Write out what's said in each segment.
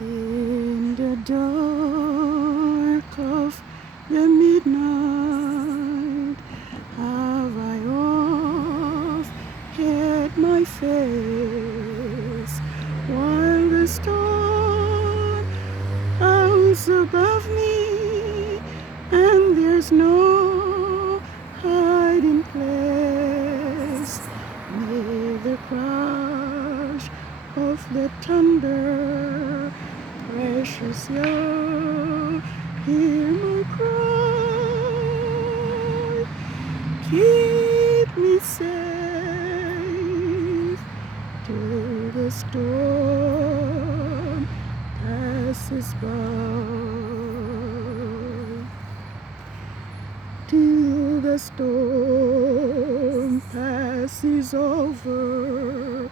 In the dark of the midnight have I oft hid my face, while the storm howls above me, and there's no hiding place. May the crash of the thunder, precious Yah, hear my cry. Keep me safe till the storm passes by. Till the storm passes over,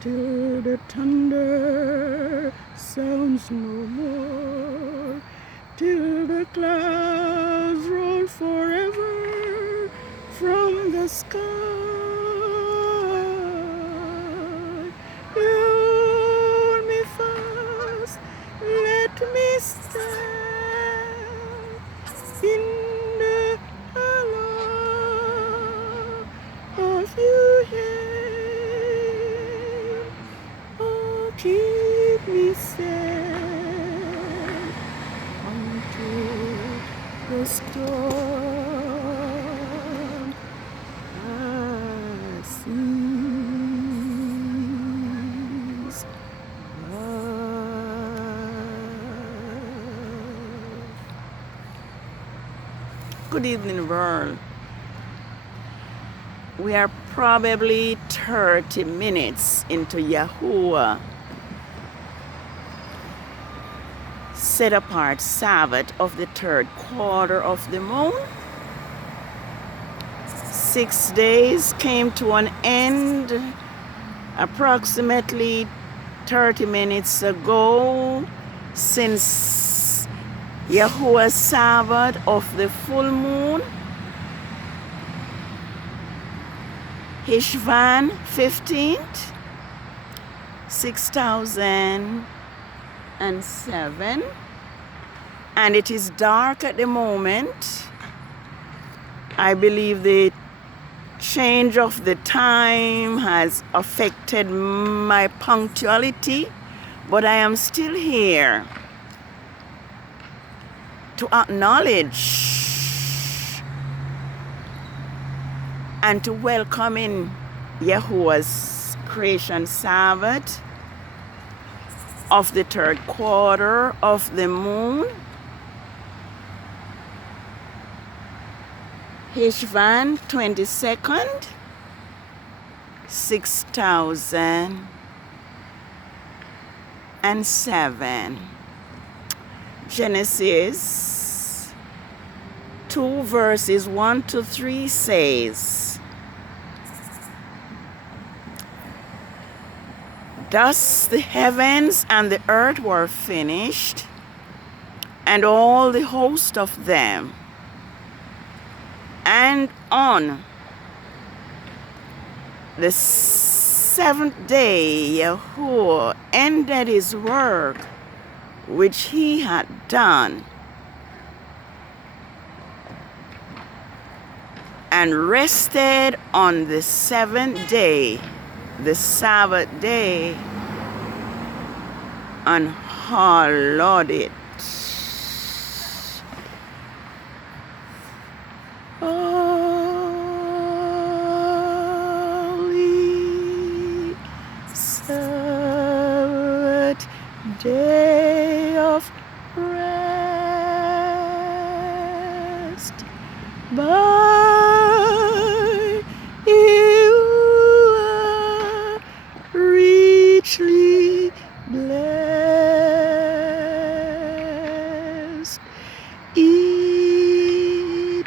till the thunder sounds no more, till the clouds roll forever from the sky. Hold me fast, let me stand in the hollow of your hand. Oh, keep me safe until the storm passes by. Good evening, world. We are probably 30 minutes into Yahuwah set apart Sabbath of the third quarter of the moon. 6 days came to an end approximately 30 minutes ago since Yahuwah's Sabbath of the full moon, HESHVAN 15th, 6007, and it is dark at the moment. I believe the change of the time has affected my punctuality, but I am still here to acknowledge and to welcome in Yahuwah's creation Sabbath of the third quarter of the moon, HESHVAN 22nd, 6007. Genesis 2 verses 1 to 3 says, "Thus the heavens and the earth were finished, and all the host of them. And on the seventh day Yahuwah ended his work which he had done, and rested on the seventh day, the Sabbath day, and hallowed it." Holy Sabbath day of rest, by you are richly blessed. It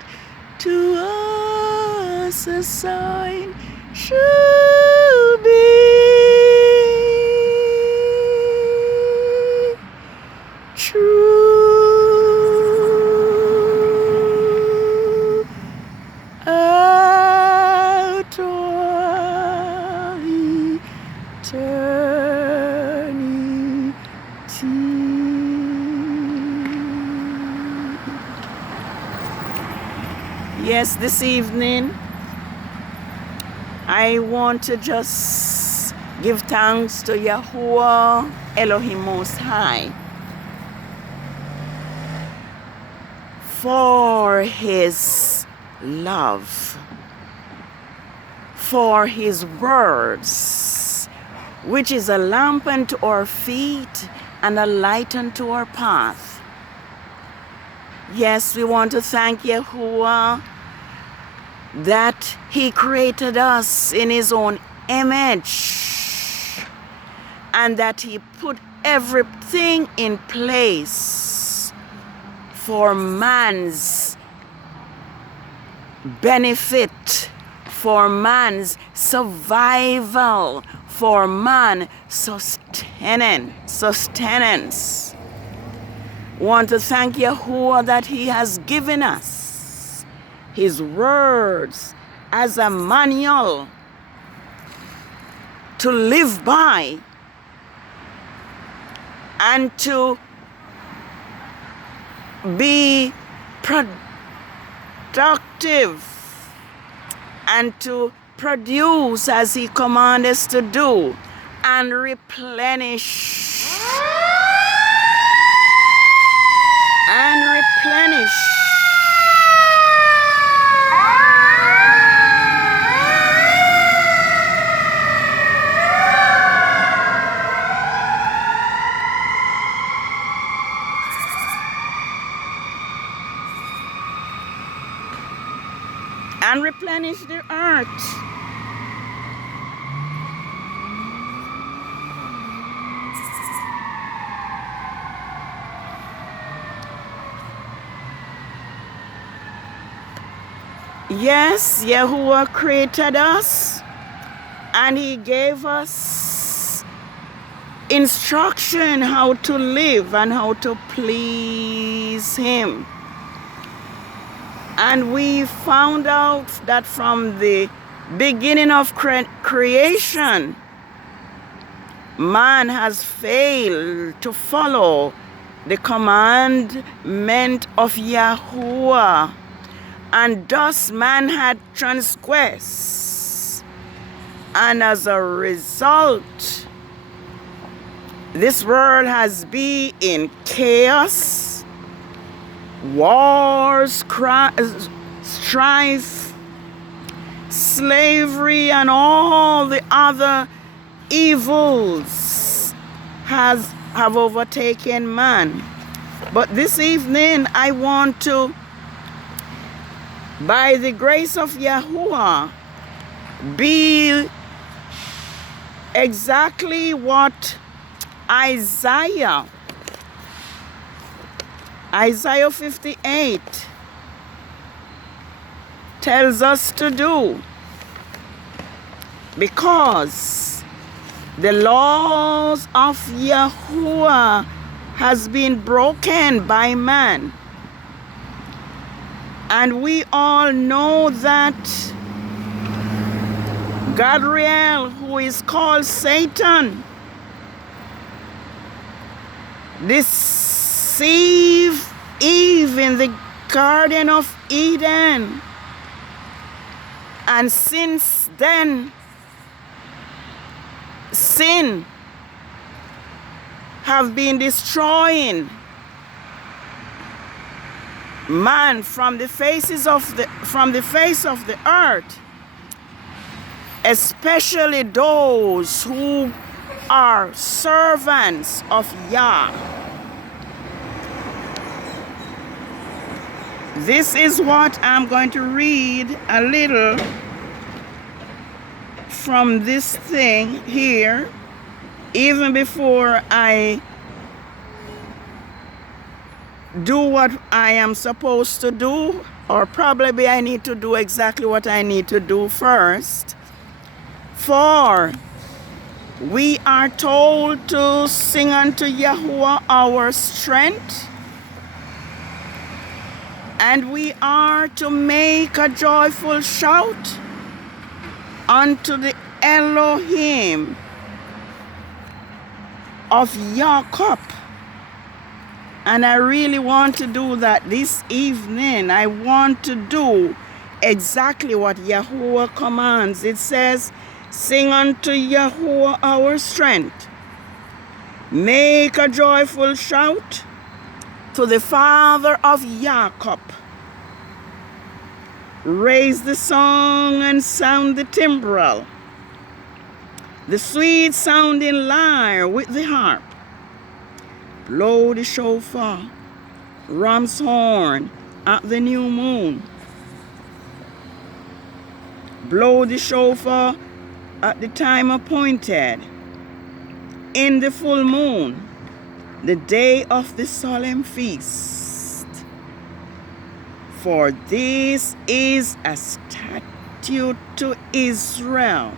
to us a sign shall be, true out of eternity. Yes, this evening I want to just give thanks to Yahuwah Elohim Most High for His love, for His words, which is a lamp unto our feet and a light unto our path. Yes, we want to thank Yahuwah that He created us in His own image and that He put everything in place for man's benefit, for man's survival, for man's sustenance. Want to thank Yahuwah that He has given us His words as a manual to live by and to be productive and to produce as He commands us to do and replenish the earth. Yes, Yahuwah created us and He gave us instruction how to live and how to please Him. And we found out that from the beginning of creation, man has failed to follow the commandment of Yahuwah. And thus man had transgressed. And as a result, this world has been in chaos, wars, strife, slavery, and all the other evils have overtaken man. But this evening I want to, by the grace of Yahuwah, be exactly what Isaiah 58 tells us to do, because the laws of Yahuwah has been broken by man. And we all know that Gabriel, who is called Satan, deceived Eve in the Garden of Eden. And since then, sin have been destroying man from the face of the earth, especially those who are servants of Yah. This is what I'm going to read a little from this thing here, even before I do what I am supposed to do, or probably I need to do exactly what I need to do first. For we are told to sing unto Yahuwah our strength, and we are to make a joyful shout unto the Elohim of Jacob. And I really want to do that this evening. I want to do exactly what Yahuwah commands. It says, sing unto Yahuwah our strength. Make a joyful shout to the Father of Jacob. Raise the song and sound the timbrel, the sweet sounding lyre with the harp. Blow the shofar, ram's horn at the new moon. Blow the shofar at the time appointed, in the full moon, the day of the solemn feast. For this is a statute to Israel,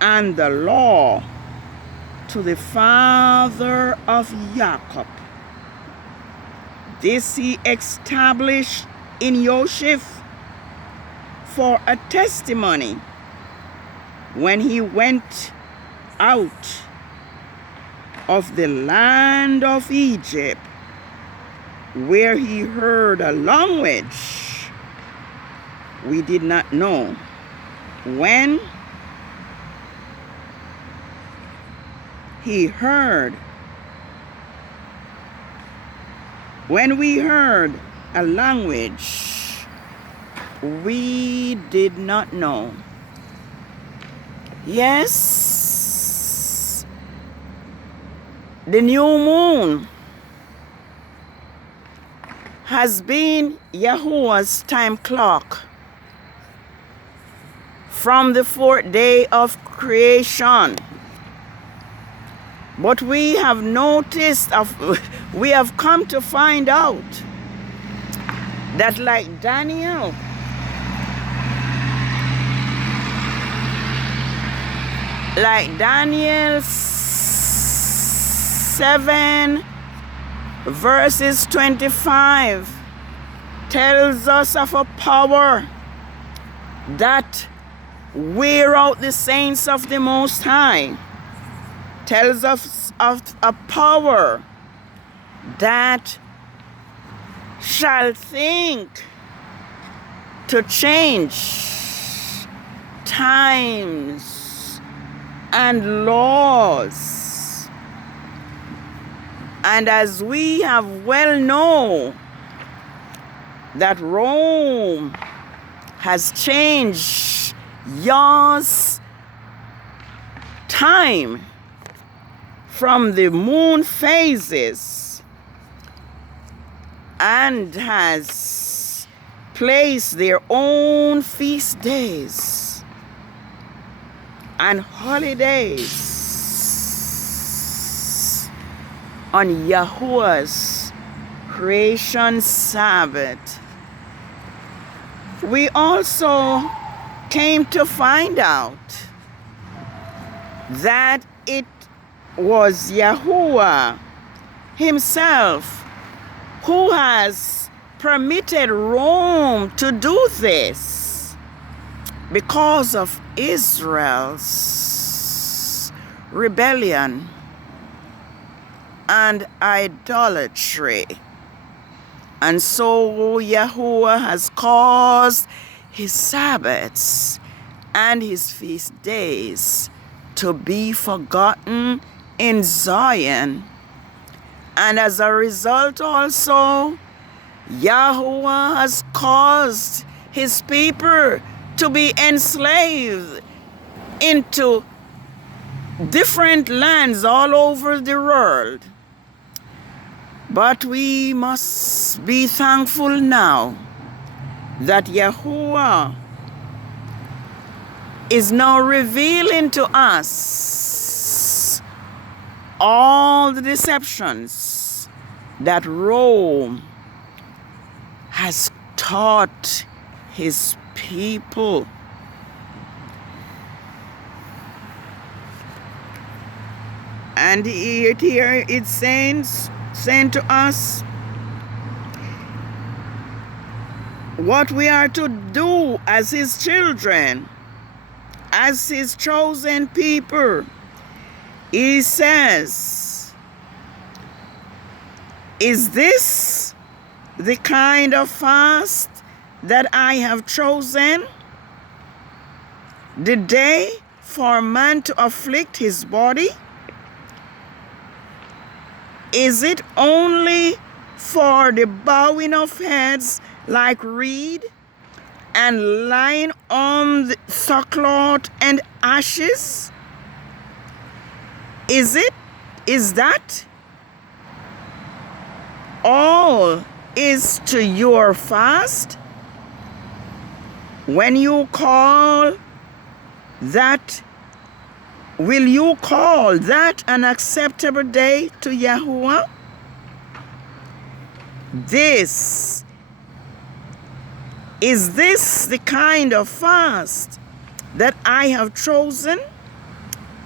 and the law to the Father of Jacob. This he established in Yah'S for a testimony when he went out of the land of Egypt, where he heard a language we did not know. When we heard a language we did not know. Yes, the new moon has been Yahuwah's time clock from the 4th day of creation. But we have noticed, we have come to find out that like Daniel, like Daniel 7 verses 25 tells us of a power that wear out the saints of the Most High, tells us of a power that shall think to change times and laws. And as we have well known that Rome has changed Yah's time from the moon phases and has placed their own feast days and holidays on Yahuwah's creation Sabbath. We also came to find out that it was Yahuwah himself who has permitted Rome to do this because of Israel's rebellion and idolatry. And so Yahuwah has caused his Sabbaths and his feast days to be forgotten in Zion. And as a result also, Yahuwah has caused his people to be enslaved into different lands all over the world. But we must be thankful now that Yahuwah is now revealing to us all the deceptions that Rome has taught his people. And here it's saying to us what we are to do as his children, as his chosen people. He says, Is this the kind of fast that I have chosen? The day for man to afflict his body? Is it only for the bowing of heads like reed and lying on the sackcloth and ashes? Is that all is to your fast? When you call that, will you call that an acceptable day to Yahuwah? Is this the kind of fast that I have chosen?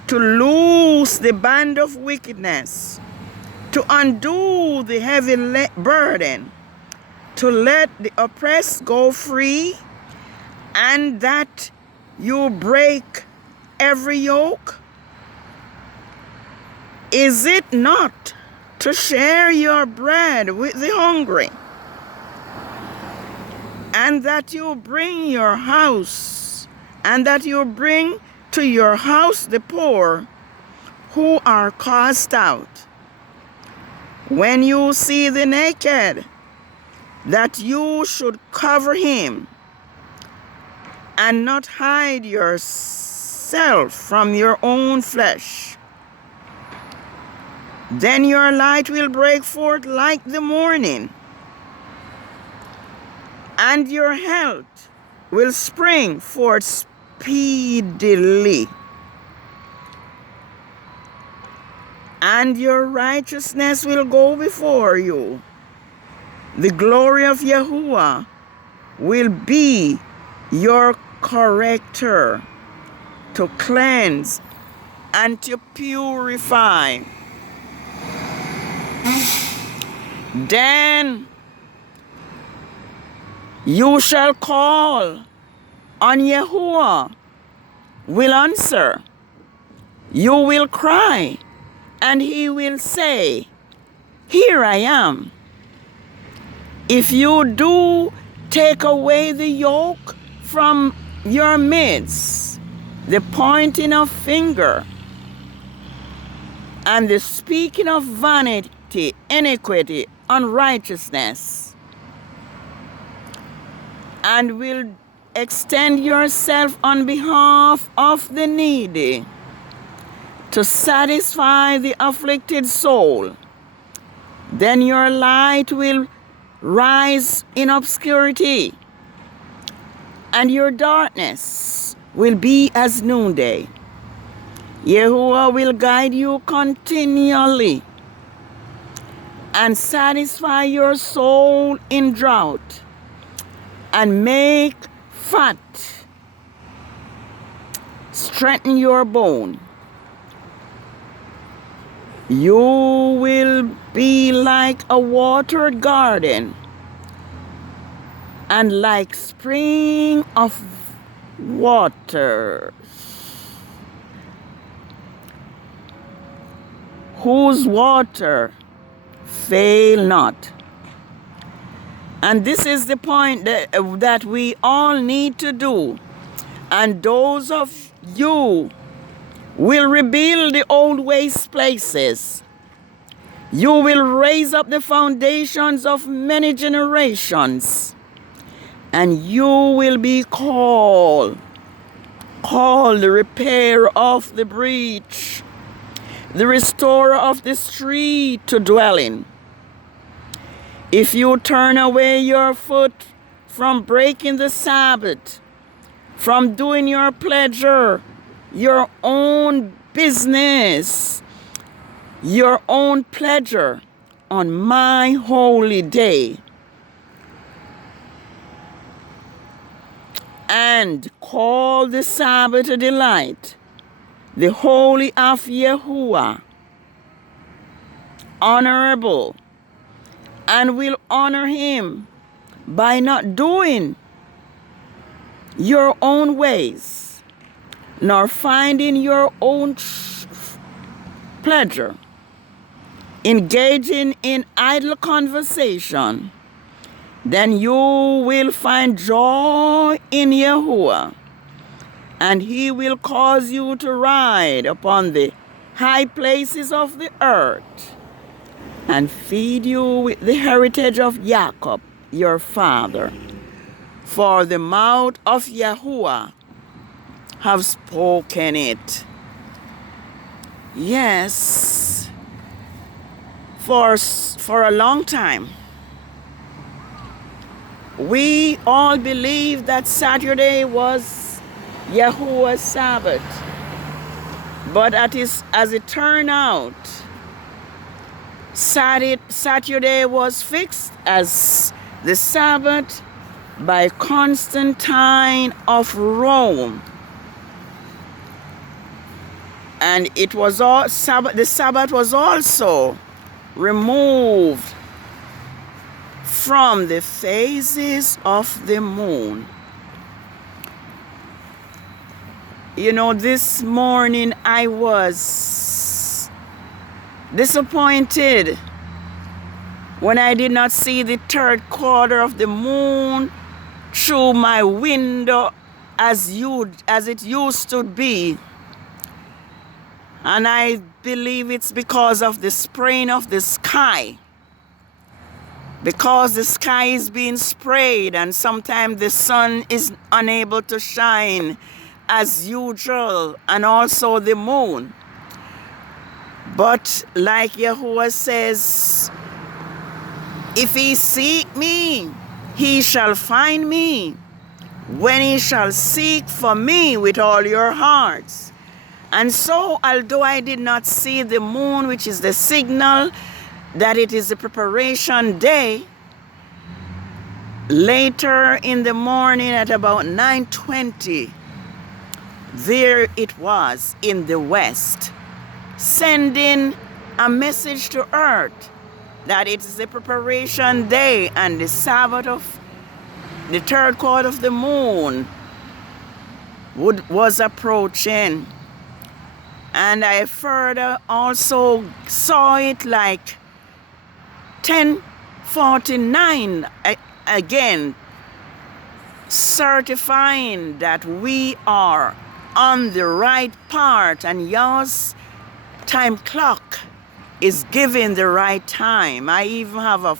To loose the band of wickedness, to undo the heavy burden, to let the oppressed go free, and that you break every yoke? Is it not to share your bread with the hungry, and that you bring to your house the poor who are cast out? When you see the naked, that you should cover him and not hide yourself from your own flesh. Then your light will break forth like the morning, and your health will spring forth speedily, and your righteousness will go before you. The glory of Yahuwah will be your corrector, to cleanse and to purify. Then you shall call on Yahuwah, will answer. You will cry, and he will say, here I am. If you do take away the yoke from your midst, the pointing of finger, and the speaking of vanity, iniquity, unrighteousness, and will extend yourself on behalf of the needy, to satisfy the afflicted soul, then your light will rise in obscurity, and your darkness will be as noonday. Yahuwah will guide you continually and satisfy your soul in drought, and make fat, strengthen your bone. You will be like a watered garden, and like spring of water, whose water fail not. And this is the point that we all need to do. And those of you will rebuild the old waste places. You will raise up the foundations of many generations, and you will be called the repairer of the breach, the restorer of the street to dwell in. If you turn away your foot from breaking the Sabbath, from doing your pleasure, your own business, your own pleasure on my holy day, and call the Sabbath a delight, the holy of Yahuwah honorable, and will honor him by not doing your own ways, nor finding your own pleasure, engaging in idle conversation, then you will find joy in Yahuwah, and he will cause you to ride upon the high places of the earth and feed you with the heritage of Jacob, your father. For the mouth of Yahuwah have spoken it. Yes, for a long time, we all believed that Saturday was Yahuwah's Sabbath. But as it turned out, Saturday was fixed as the Sabbath by Constantine of Rome. And it was the Sabbath was also removed from the phases of the moon. You know, this morning I was disappointed when I did not see the third quarter of the moon through my window as it used to be. And I believe it's because of the spraying of the sky. Because the sky is being sprayed and sometimes the sun is unable to shine as usual, and also the moon. But like Yahuwah says, if ye seek me, he shall find me, when he shall seek for me with all your hearts. And so, although I did not see the moon, which is the signal that it is the preparation day, later in the morning at about 9:20, there it was in the west, sending a message to earth that it is the preparation day and the Sabbath of the third quarter of the moon was approaching. And I further also saw it like 10:49 again, certifying that we are on the right part, and Yah's time clock is giving the right time. I even have a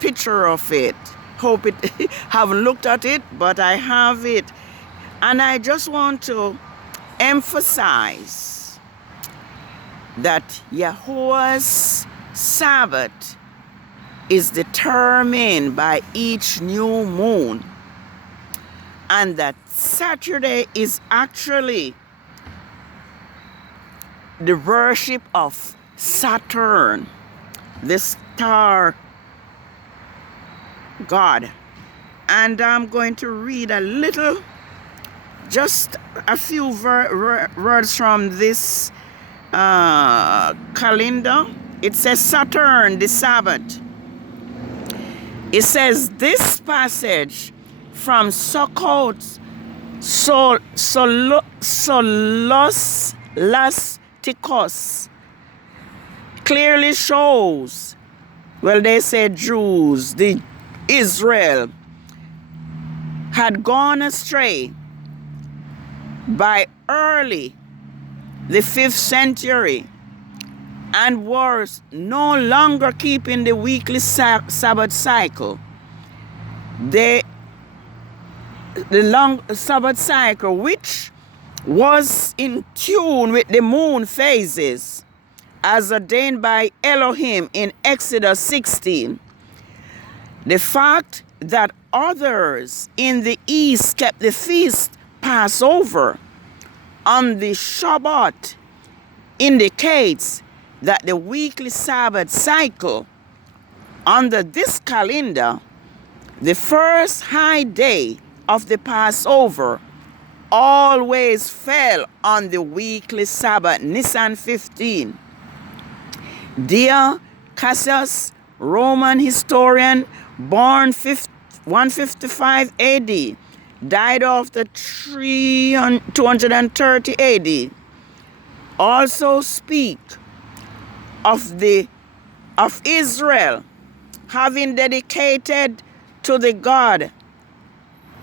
picture of it. Hope it haven't looked at it, but I have it. And I just want to emphasize that Yahuwah's Sabbath is determined by each new moon, and that Saturday is actually the worship of Saturn, the star god. And I'm going to read just a few words from this calendar. It says Saturn, the Sabbath. It says this passage from Sukkot Solasticus clearly shows, well, they say Jews, the Israel had gone astray by early the 5th century and was no longer keeping the weekly Sabbath cycle. The long Sabbath cycle, which was in tune with the moon phases as ordained by Elohim in Exodus 16. The fact that others in the east kept the feast Passover on the Shabbat indicates that the weekly Sabbath cycle under this calendar, the first high day of the Passover, always fell on the weekly Sabbath, Nisan 15. Dio Cassius, Roman historian, born 155 AD, died after 230 AD, also speak of the of Israel, having dedicated to the god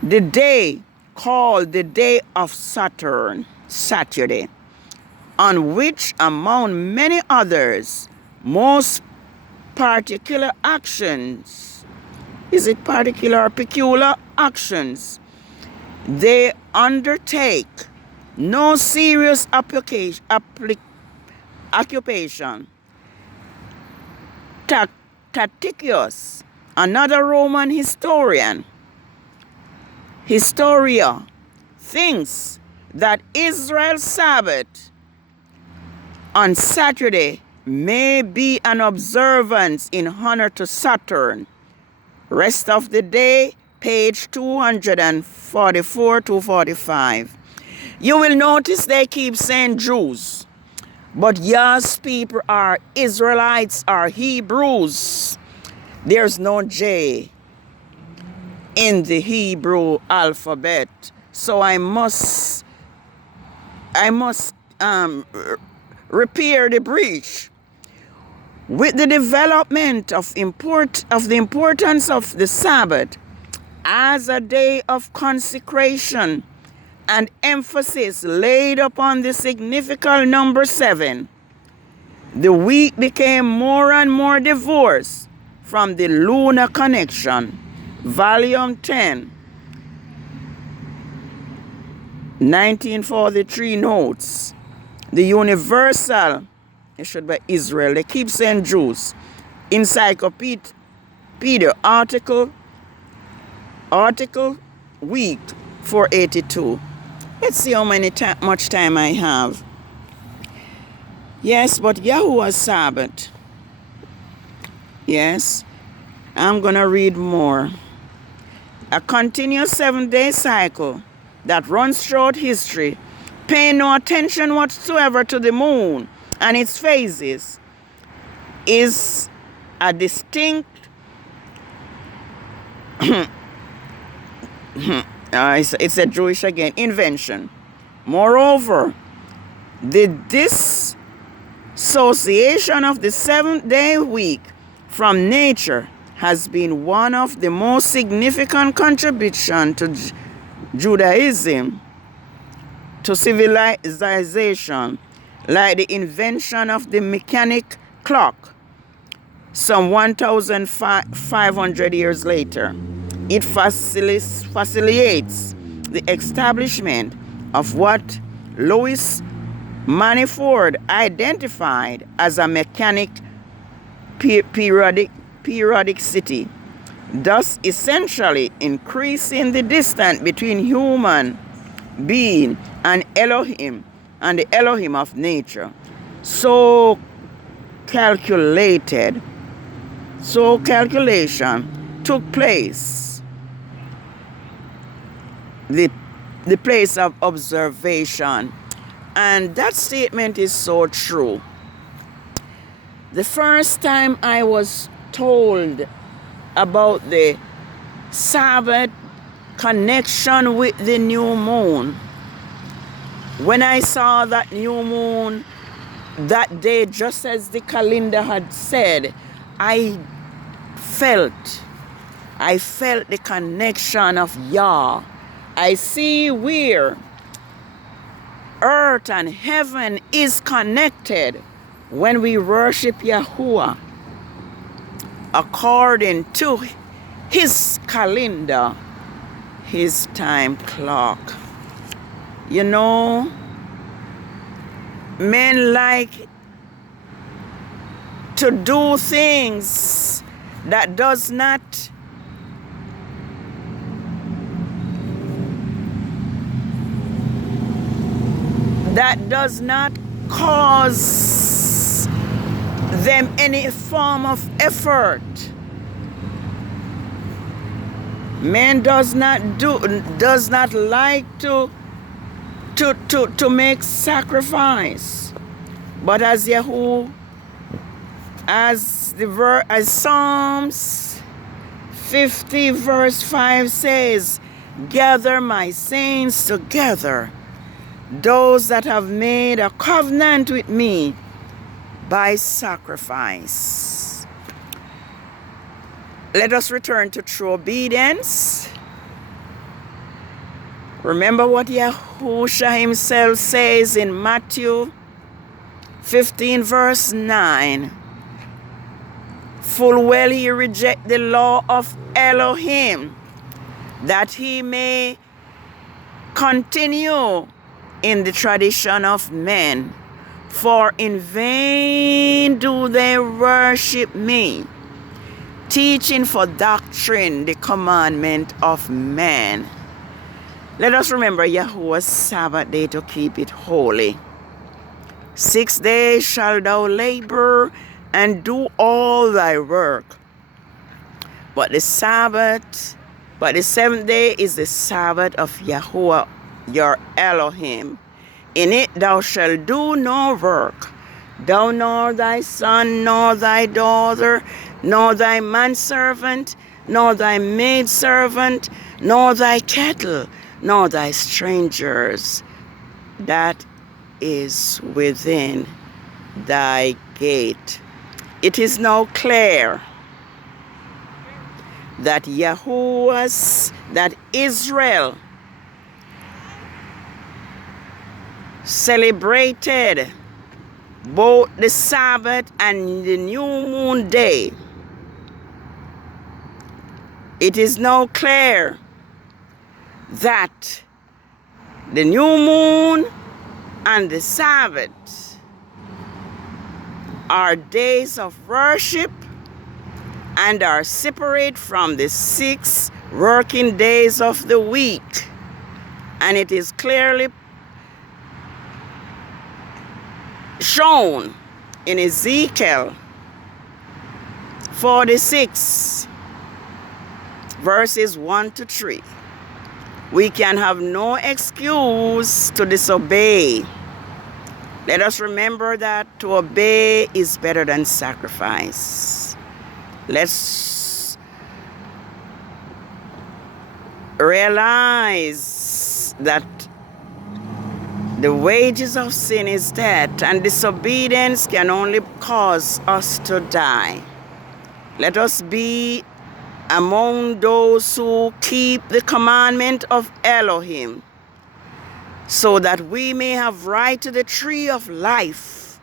the day called the day of Saturn, Saturday, on which, among many others, most particular actions, is it particular or peculiar actions, they undertake no serious occupation. Tacitus, another Roman historia, thinks that Israel's Sabbath on Saturday may be an observance in honor to Saturn. Rest of the day, page 244 to 45. You will notice they keep saying Jews, but Yah's people are Israelites, are Hebrews. There's no J in the Hebrew alphabet, so I must repair the breach. With the development of the importance of the Sabbath as a day of consecration and emphasis laid upon the significant number 7, the week became more and more divorced from the lunar connection. Volume 10, 1943 notes. The universal, it should be Israel, they keep saying Jews. Encyclopedia, article, week 482. Let's see how much time I have. Yes, but Yahuwah's Sabbath. Yes, I'm going to read more. A continuous 7-day cycle that runs throughout history, paying no attention whatsoever to the moon and its phases, is a distinct it's a Jewish invention. Moreover, the dissociation of the 7-day week from nature has been one of the most significant contributions to Judaism, to civilization, like the invention of the mechanic clock some 1,500 years later. It facilitates the establishment of what Louis Manifold identified as a mechanic periodicity, thus essentially increasing the distance between human being and Elohim and the Elohim of nature. So calculation took place, the place of observation. And that statement is so true. The first time I was told about the Sabbath connection with the new moon, when I saw that new moon that day, just as the calendar had said, I felt the connection of Yah. I see where earth and heaven is connected when we worship Yahuwah according to his calendar, his time clock. You know, men like to do things that does not cause them any form of effort. Man does not like to make sacrifice. But as Psalms 50 verse 5 says, gather my saints together, those that have made a covenant with me by sacrifice. Let us return to true obedience. Remember what Yahushua himself says in Matthew 15 verse 9. Full well he reject the law of Elohim, that he may continue in the tradition of men. For in vain do they worship me, teaching for doctrine the commandment of man. Let us remember Yahuwah's Sabbath day to keep it holy. 6 days shalt thou labor and do all thy work. But the seventh day is the Sabbath of Yahuwah your Elohim. In it thou shalt do no work, thou nor thy son, nor thy daughter, nor thy manservant, nor thy maidservant, nor thy cattle, nor thy strangers that is within thy gate. It is now clear that that Israel celebrated both the Sabbath and the new moon day. It is now clear that the new moon and the Sabbath are days of worship and are separate from the 6 working days of the week. And it is clearly shown in Ezekiel 46 verses 1 to 3. We can have no excuse to disobey. Let us remember that to obey is better than sacrifice. Let's realize that the wages of sin is death, and disobedience can only cause us to die. Let us be among those who keep the commandment of Elohim, so that we may have right to the tree of life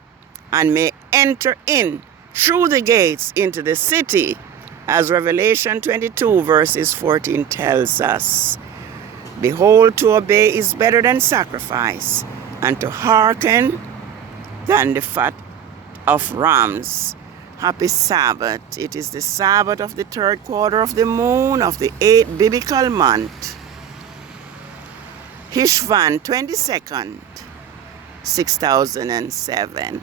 and may enter in through the gates into the city, as Revelation 22 verses 14 tells us. Behold, to obey is better than sacrifice, and to hearken than the fat of rams. Happy Sabbath. It is the Sabbath of the 3rd quarter of the moon of the 8th biblical month, HESHVAN 22nd, 6007.